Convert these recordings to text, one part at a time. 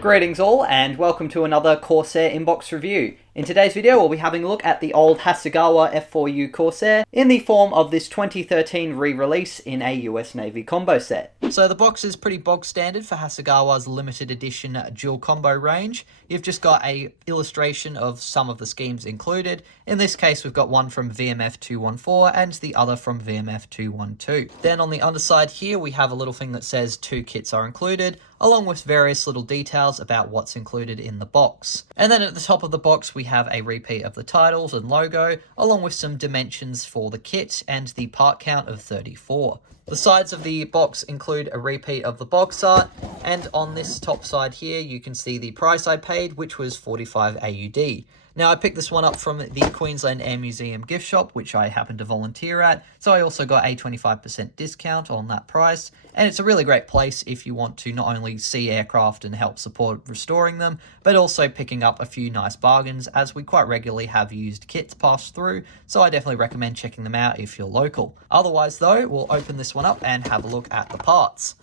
Greetings all, and welcome to another Corsair inbox review. In today's video we'll be having a look at the old Hasegawa F4U Corsair in the form of this 2013 re-release in a US Navy combo set. So the box is pretty bog standard for Hasegawa's limited edition dual combo range. You've just got a illustration of some of the schemes included. In this case we've got one from VMF 214 and the other from VMF 212. Then on the underside here we have a little thing that says 2 kits are included, along with various little details about what's included in the box. And then at the top of the box we have a repeat of the titles and logo, along with some dimensions for the kit and the part count of 34. The sides of the box include a repeat of the box art, and on this top side here you can see the price I paid, which was 45 AUD. Now, I picked this one up from the Queensland Air Museum gift shop, which I happened to volunteer at, so I also got a 25% discount on that price, and it's a really great place if you want to not only see aircraft and help support restoring them, but also picking up a few nice bargains, as we quite regularly have used kits pass through, so I definitely recommend checking them out if you're local. Otherwise though, we'll open this one up and have a look at the parts.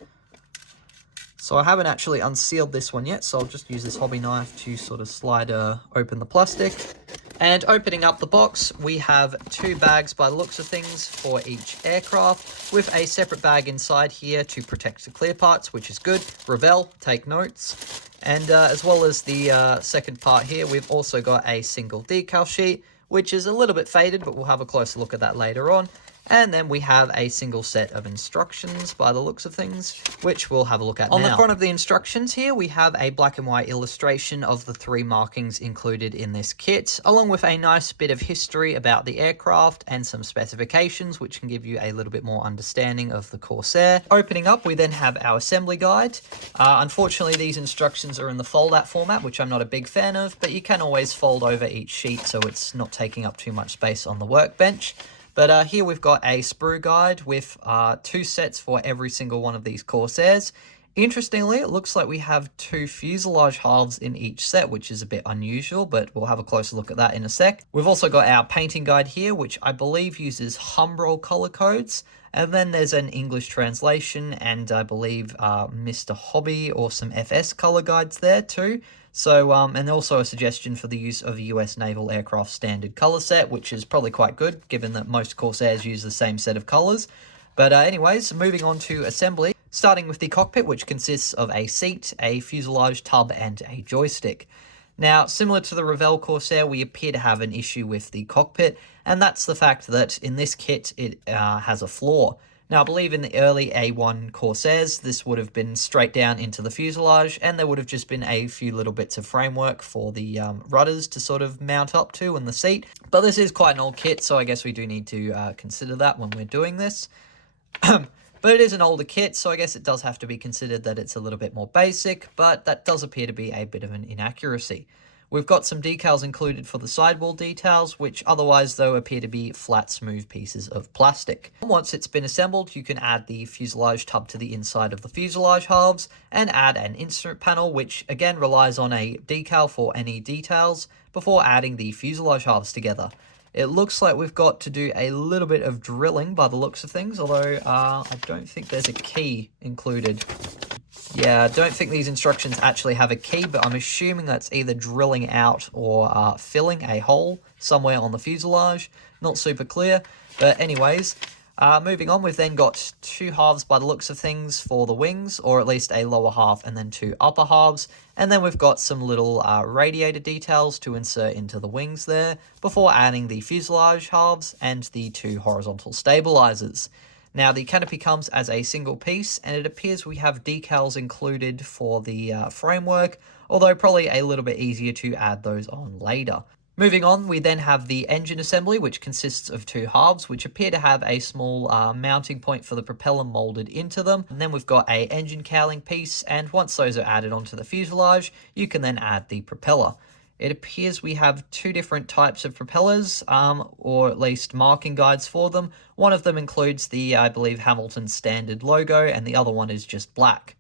So I haven't actually unsealed this one yet, so I'll just use this hobby knife to sort of slide open the plastic. And opening up the box, we have 2 bags by the looks of things for each aircraft, with a separate bag inside here to protect the clear parts, which is good. Rebel, take notes. And as well as the second part here, we've also got a single decal sheet, which is a little bit faded, but we'll have a closer look at that later on. And then we have a single set of instructions by the looks of things, which we'll have a look at now. On the front of the instructions here, we have a black and white illustration of the 3 markings included in this kit, along with a nice bit of history about the aircraft and some specifications, which can give you a little bit more understanding of the Corsair. Opening up, we then have our assembly guide. Unfortunately, these instructions are in the fold-out format, which I'm not a big fan of, but you can always fold over each sheet so it's not taking up too much space on the workbench. But here we've got a sprue guide with 2 sets for every single one of these Corsairs. Interestingly, it looks like we have 2 fuselage halves in each set, which is a bit unusual, but we'll have a closer look at that in a sec. We've also got our painting guide here, which I believe uses Humbrol color codes. And then there's an English translation and I believe Mr. Hobby or some FS color guides there too. So, and also a suggestion for the use of a US Naval Aircraft standard color set, which is probably quite good, given that most Corsairs use the same set of colors. But anyways, moving on to assembly, starting with the cockpit, which consists of a seat, a fuselage tub, and a joystick. Now, similar to the Revell Corsair, we appear to have an issue with the cockpit, and that's the fact that in this kit, it has a flaw. Now, I believe in the early A1 Corsairs, this would have been straight down into the fuselage, and there would have just been a few little bits of framework for the rudders to sort of mount up to in the seat. But this is quite an old kit, so I guess we do need to consider that when we're doing this. But it is an older kit, so I guess it does have to be considered that it's a little bit more basic, but that does appear to be a bit of an inaccuracy. We've got some decals included for the sidewall details, which otherwise, though, appear to be flat, smooth pieces of plastic. Once it's been assembled, you can add the fuselage tub to the inside of the fuselage halves and add an instrument panel, which again relies on a decal for any details before adding the fuselage halves together. It looks like we've got to do a little bit of drilling by the looks of things, although I don't think there's a key included. Yeah, I don't think these instructions actually have a key, but I'm assuming that's either drilling out or filling a hole somewhere on the fuselage. Not super clear, but anyways, moving on, we've then got 2 halves by the looks of things for the wings, or at least a lower half and then 2 upper halves. And then we've got some little radiator details to insert into the wings there, before adding the fuselage halves and the 2 horizontal stabilizers. Now, the canopy comes as a single piece, and it appears we have decals included for the framework, although probably a little bit easier to add those on later. Moving on, we then have the engine assembly, which consists of 2 halves, which appear to have a small mounting point for the propeller molded into them. And then we've got a engine cowling piece, and once those are added onto the fuselage, you can then add the propeller. It appears we have 2 different types of propellers, or at least marking guides for them. One of them includes the, I believe, Hamilton standard logo, and the other one is just black.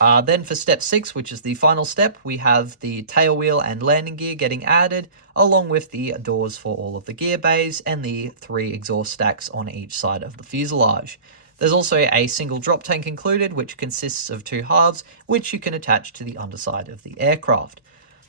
Then for step 6, which is the final step, we have the tail wheel and landing gear getting added, along with the doors for all of the gear bays and the 3 exhaust stacks on each side of the fuselage. There's also a single drop tank included, which consists of 2 halves, which you can attach to the underside of the aircraft.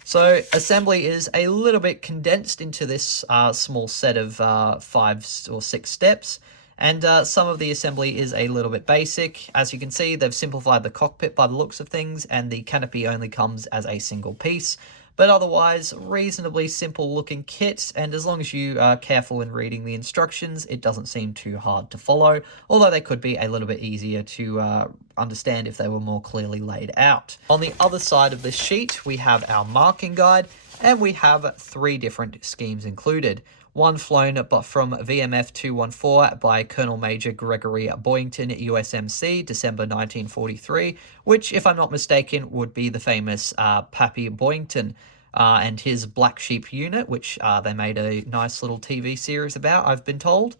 So assembly is a little bit condensed into this small set of 5 or 6 steps. And some of the assembly is a little bit basic. As you can see, they've simplified the cockpit by the looks of things, and the canopy only comes as a single piece. But otherwise, reasonably simple looking kit, and as long as you are careful in reading the instructions, it doesn't seem too hard to follow, although they could be a little bit easier to understand if they were more clearly laid out. On the other side of this sheet, we have our marking guide, and we have 3 different schemes included. One flown from VMF 214 by Colonel Major Gregory Boyington, USMC, December 1943, which, if I'm not mistaken, would be the famous Pappy Boyington and his Black Sheep unit, which they made a nice little TV series about, I've been told.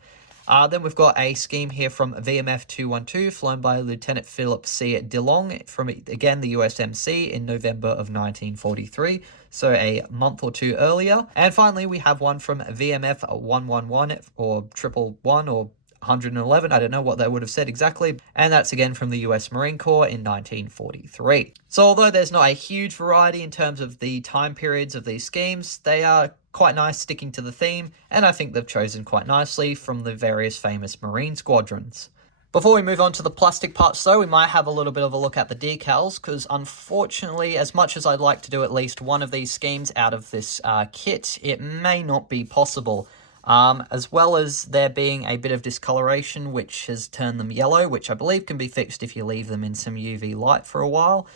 Then we've got a scheme here from VMF 212, flown by Lieutenant Philip C. DeLong from, again, the USMC in November of 1943, so a month or 2 earlier. And finally, we have one from VMF 111, or 111, or 111, I don't know what they would have said exactly, and that's again from the US Marine Corps in 1943. So although there's not a huge variety in terms of the time periods of these schemes, they are quite nice sticking to the theme, and I think they've chosen quite nicely from the various famous Marine squadrons. Before we move on to the plastic parts though, we might have a little bit of a look at the decals, because unfortunately, as much as I'd like to do at least one of these schemes out of this kit, it may not be possible. As well as there being a bit of discoloration which has turned them yellow, which I believe can be fixed if you leave them in some UV light for a while.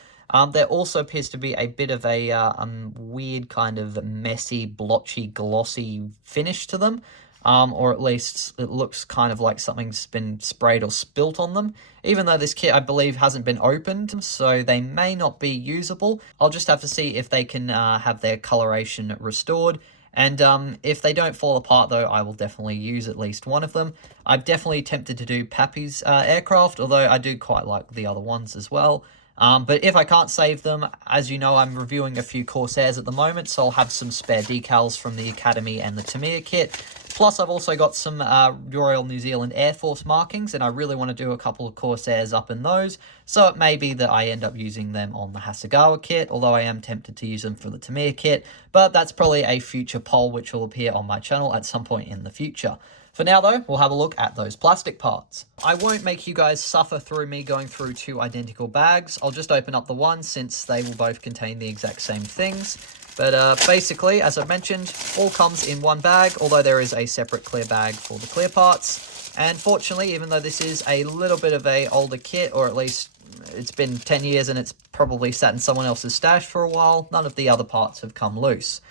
There also appears to be a bit of a weird kind of messy, blotchy, glossy finish to them. Or at least it looks kind of like something's been sprayed or spilt on them. Even though this kit, I believe, hasn't been opened, so they may not be usable. I'll just have to see if they can have their coloration restored. And if they don't fall apart, though, I will definitely use at least one of them. I'm definitely tempted to do Pappy's aircraft, although I do quite like the other ones as well. But if I can't save them, as you know, I'm reviewing a few Corsairs at the moment, so I'll have some spare decals from the Academy and the Tamiya kit. Plus, I've also got some Royal New Zealand Air Force markings, and I really want to do a couple of Corsairs up in those, so it may be that I end up using them on the Hasegawa kit, although I am tempted to use them for the Tamiya kit, but that's probably a future poll which will appear on my channel at some point in the future. For now, though, we'll have a look at those plastic parts. I won't make you guys suffer through me going through 2 identical bags. I'll just open up the one since they will both contain the exact same things. But basically, as I mentioned, all comes in one bag, although there is a separate clear bag for the clear parts. And fortunately, even though this is a little bit of an older kit, or at least it's been 10 years and it's probably sat in someone else's stash for a while, none of the other parts have come loose.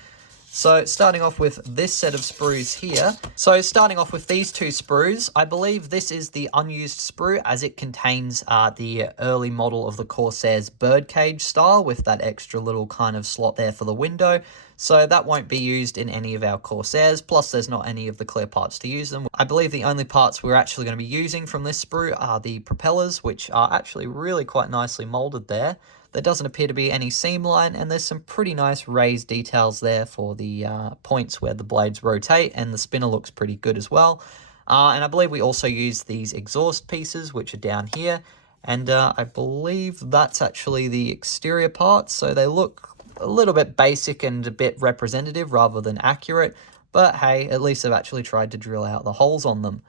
So starting off with this set of sprues here. So starting off with these 2 sprues, I believe this is the unused sprue as it contains the early model of the Corsair's birdcage style with that extra little kind of slot there for the window. So that won't be used in any of our Corsairs, plus there's not any of the clear parts to use them. I believe the only parts we're actually going to be using from this sprue are the propellers, which are actually really quite nicely molded there. There doesn't appear to be any seam line, and there's some pretty nice raised details there for the points where the blades rotate, and the spinner looks pretty good as well. And I believe we also use these exhaust pieces, which are down here, and I believe that's actually the exterior parts, so they look a little bit basic and a bit representative rather than accurate, but hey, at least I've actually tried to drill out the holes on them.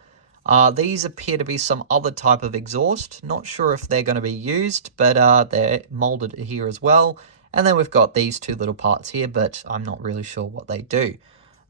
These appear to be some other type of exhaust. Not sure if they're going to be used, but they're molded here as well. And then we've got these 2 little parts here, but I'm not really sure what they do.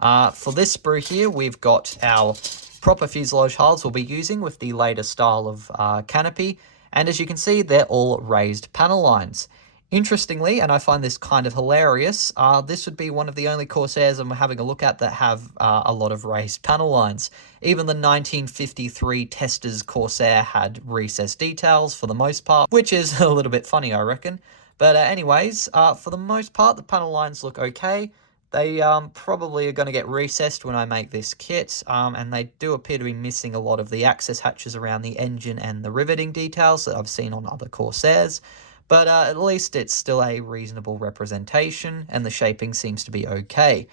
For this sprue here, we've got our proper fuselage hulls we'll be using with the later style of canopy. And as you can see, they're all raised panel lines. Interestingly, and I find this kind of hilarious, this would be one of the only Corsairs I'm having a look at that have a lot of raised panel lines. Even the 1953 Testers Corsair had recessed details for the most part, which is a little bit funny, I reckon. But anyways, for the most part, the panel lines look okay. They probably are going to get recessed when I make this kit, and they do appear to be missing a lot of the access hatches around the engine and the riveting details that I've seen on other Corsairs. But at least it's still a reasonable representation, and the shaping seems to be okay.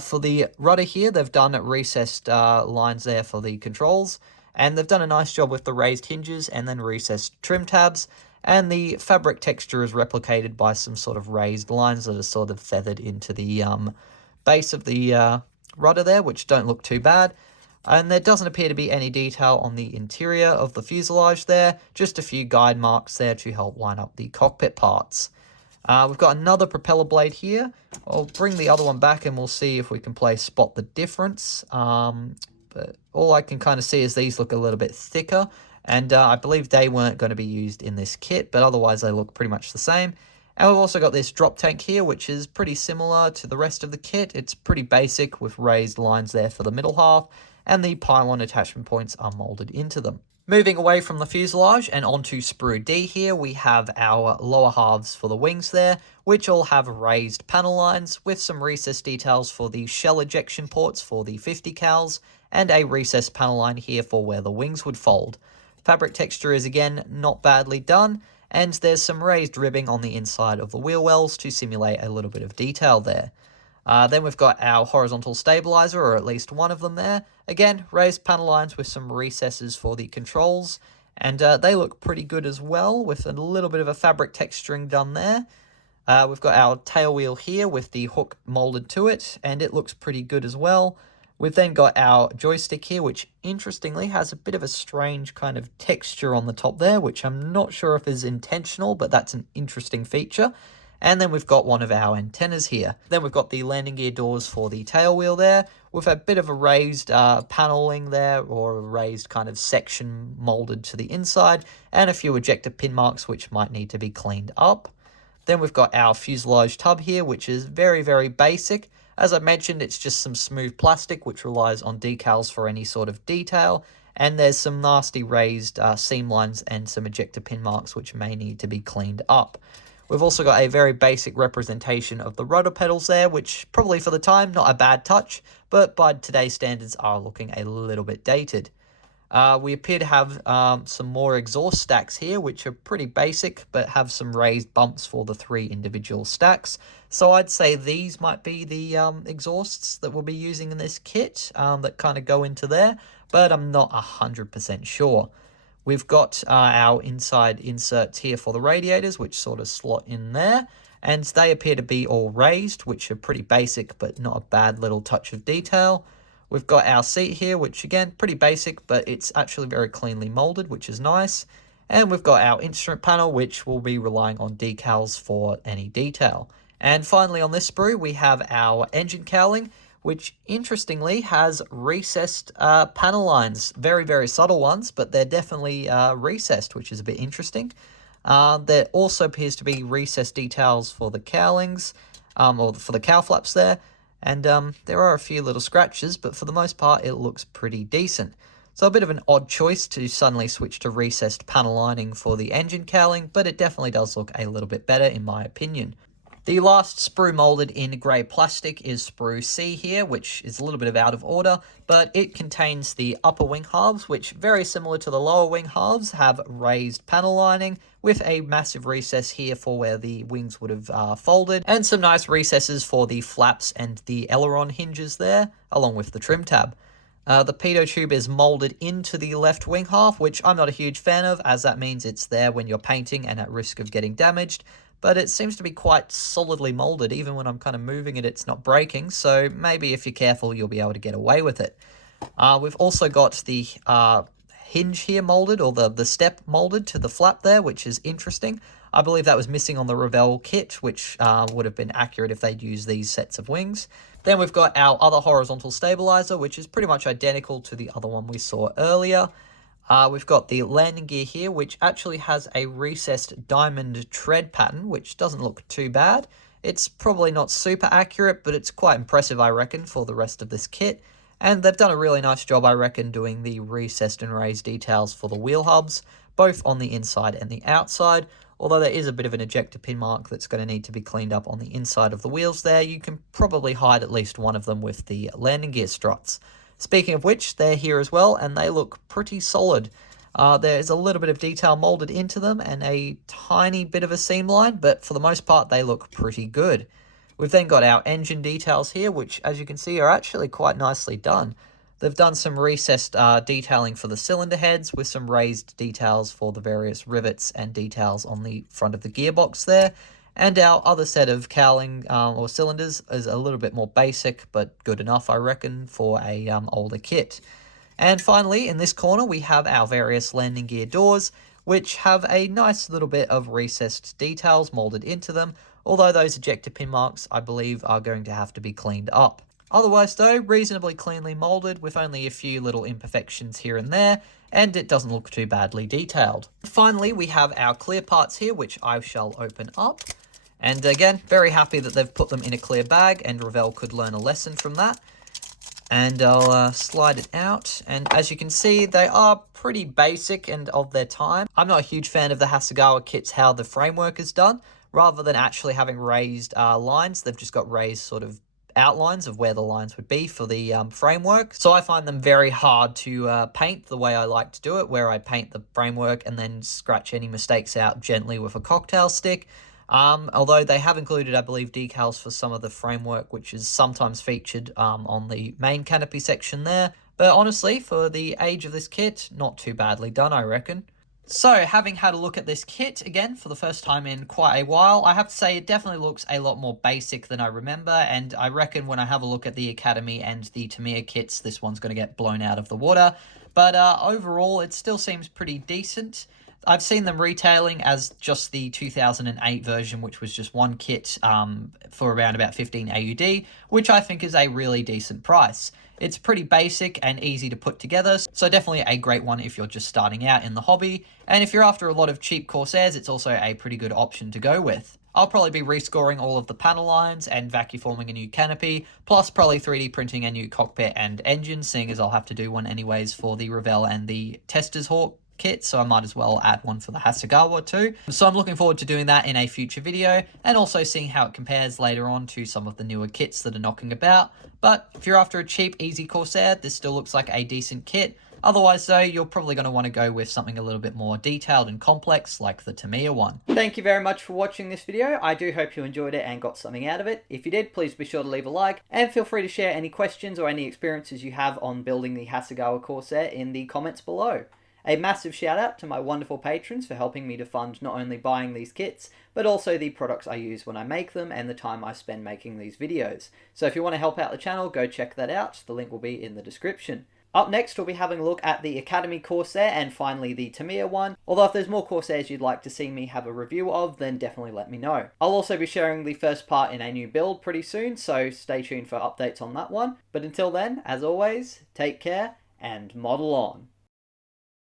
For the rudder here, they've done recessed lines there for the controls, and they've done a nice job with the raised hinges and then recessed trim tabs, and the fabric texture is replicated by some sort of raised lines that are sort of feathered into the base of the rudder there, which don't look too bad. And there doesn't appear to be any detail on the interior of the fuselage there, just a few guide marks there to help line up the cockpit parts. We've got another propeller blade here. I'll bring the other one back and we'll see if we can spot the difference. But all I can kind of see is these look a little bit thicker, and I believe they weren't going to be used in this kit, but otherwise they look pretty much the same. And we've also got this drop tank here, which is pretty similar to the rest of the kit. It's pretty basic with raised lines there for the middle half, and the pylon attachment points are molded into them. Moving away from the fuselage and onto Sprue D here, we have our lower halves for the wings there, which all have raised panel lines with some recessed details for the shell ejection ports for the 50 cals, and a recessed panel line here for where the wings would fold. Fabric texture is again not badly done, and there's some raised ribbing on the inside of the wheel wells to simulate a little bit of detail there. Then we've got our horizontal stabilizer, or at least one of them there. Again, raised panel lines with some recesses for the controls, and they look pretty good as well, with a little bit of a fabric texturing done there. We've got our tail wheel here with the hook molded to it, and it looks pretty good as well. We've then got our joystick here, which interestingly has a bit of a strange kind of texture on the top there, which I'm not sure if is intentional, but that's an interesting feature. And then we've got one of our antennas here. Then we've got the landing gear doors for the tail wheel there, with a bit of a raised paneling there, or a raised kind of section molded to the inside, and a few ejector pin marks which might need to be cleaned up. Then we've got our fuselage tub here, which is very, very basic. As I mentioned, it's just some smooth plastic which relies on decals for any sort of detail, and there's some nasty raised seam lines and some ejector pin marks which may need to be cleaned up. We've also got a very basic representation of the rudder pedals there, which probably for the time, not a bad touch, but by today's standards are looking a little bit dated. We appear to have some more exhaust stacks here, which are pretty basic, but have some raised bumps for the 3 individual stacks. So I'd say these might be the exhausts that we'll be using in this kit that kind of go into there, but I'm not 100% sure. We've got our inside inserts here for the radiators, which sort of slot in there, and they appear to be all raised, which are pretty basic, but not a bad little touch of detail. We've got our seat here, which again, pretty basic, but it's actually very cleanly molded, which is nice. And we've got our instrument panel, which will be relying on decals for any detail. And finally on this sprue, we have our engine cowling, which interestingly has recessed panel lines. Very, very subtle ones, but they're definitely recessed, which is a bit interesting. There also appears to be recessed details for the cowlings, or for the cow flaps there. And there are a few little scratches, but for the most part, it looks pretty decent. So a bit of an odd choice to suddenly switch to recessed panel lining for the engine cowling, but it definitely does look a little bit better in my opinion. The last sprue molded in grey plastic is Sprue C here, which is a little bit out of order, but it contains the upper wing halves, which, very similar to the lower wing halves, have raised panel lining, with a massive recess here for where the wings would have folded, and some nice recesses for the flaps and the aileron hinges there, along with the trim tab. The pitot tube is molded into the left wing half, which I'm not a huge fan of, as that means it's there when you're painting and at risk of getting damaged. But it seems to be quite solidly molded. Even when I'm kind of moving it, it's not breaking. So maybe if you're careful, you'll be able to get away with it. We've also got the hinge here molded, or the step molded to the flap there, which is interesting. I believe that was missing on the Revell kit, which would have been accurate if they'd used these sets of wings. Then we've got our other horizontal stabilizer, which is pretty much identical to the other one we saw earlier. We've got the landing gear here, which actually has a recessed diamond tread pattern, which doesn't look too bad. It's probably not super accurate, but it's quite impressive, I reckon, for the rest of this kit. And they've done a really nice job, I reckon, doing the recessed and raised details for the wheel hubs, both on the inside and the outside. Although there is a bit of an ejector pin mark that's going to need to be cleaned up on the inside of the wheels there, you can probably hide at least one of them with the landing gear struts. Speaking of which, they're here as well, and they look pretty solid. There's a little bit of detail molded into them and a tiny bit of a seam line, but for the most part, they look pretty good. We've then got our engine details here, which, as you can see, are actually quite nicely done. They've done some recessed detailing for the cylinder heads with some raised details for the various rivets and details on the front of the gearbox there. And our other set of cowling or cylinders is a little bit more basic, but good enough, I reckon, for a older kit. And finally, in this corner, we have our various landing gear doors, which have a nice little bit of recessed details molded into them, although those ejector pin marks, I believe, are going to have to be cleaned up. Otherwise, though, reasonably cleanly molded with only a few little imperfections here and there, and it doesn't look too badly detailed. Finally, we have our clear parts here, which I shall open up. And again, very happy that they've put them in a clear bag, and Revell could learn a lesson from that. And I'll slide it out, and as you can see, they are pretty basic and of their time. I'm not a huge fan of the Hasegawa kits, how the framework is done. Rather than actually having raised lines, they've just got raised sort of outlines of where the lines would be for the framework. So I find them very hard to paint the way I like to do it, where I paint the framework and then scratch any mistakes out gently with a cocktail stick. Although they have included, I believe, decals for some of the framework, which is sometimes featured on the main canopy section there. But honestly, for the age of this kit, not too badly done, I reckon. So, having had a look at this kit, again, for the first time in quite a while, I have to say it definitely looks a lot more basic than I remember, and I reckon when I have a look at the Academy and the Tamiya kits, this one's going to get blown out of the water. But overall, it still seems pretty decent. I've seen them retailing as just the 2008 version, which was just one kit for around about 15 AUD, which I think is a really decent price. It's pretty basic and easy to put together, so definitely a great one if you're just starting out in the hobby. And if you're after a lot of cheap Corsairs, it's also a pretty good option to go with. I'll probably be rescoring all of the panel lines and vacuum forming a new canopy, plus probably 3D printing a new cockpit and engine, seeing as I'll have to do one anyways for the Revell and the Tester's Hawk kit, so I might as well add one for the Hasegawa too. So I'm looking forward to doing that in a future video, and also seeing how it compares later on to some of the newer kits that are knocking about. But if you're after a cheap, easy Corsair, this still looks like a decent kit. Otherwise though, you're probably going to want to go with something a little bit more detailed and complex, like the Tamiya one. Thank you very much for watching this video. I do hope you enjoyed it and got something out of it. If you did, please be sure to leave a like, and feel free to share any questions or any experiences you have on building the Hasegawa Corsair in the comments below. A massive shout out to my wonderful patrons for helping me to fund not only buying these kits, but also the products I use when I make them and the time I spend making these videos. So if you want to help out the channel, go check that out. The link will be in the description. Up next, we'll be having a look at the Academy Corsair and finally the Tamiya one. Although if there's more Corsairs you'd like to see me have a review of, then definitely let me know. I'll also be sharing the first part in a new build pretty soon, so stay tuned for updates on that one. But until then, as always, take care and model on.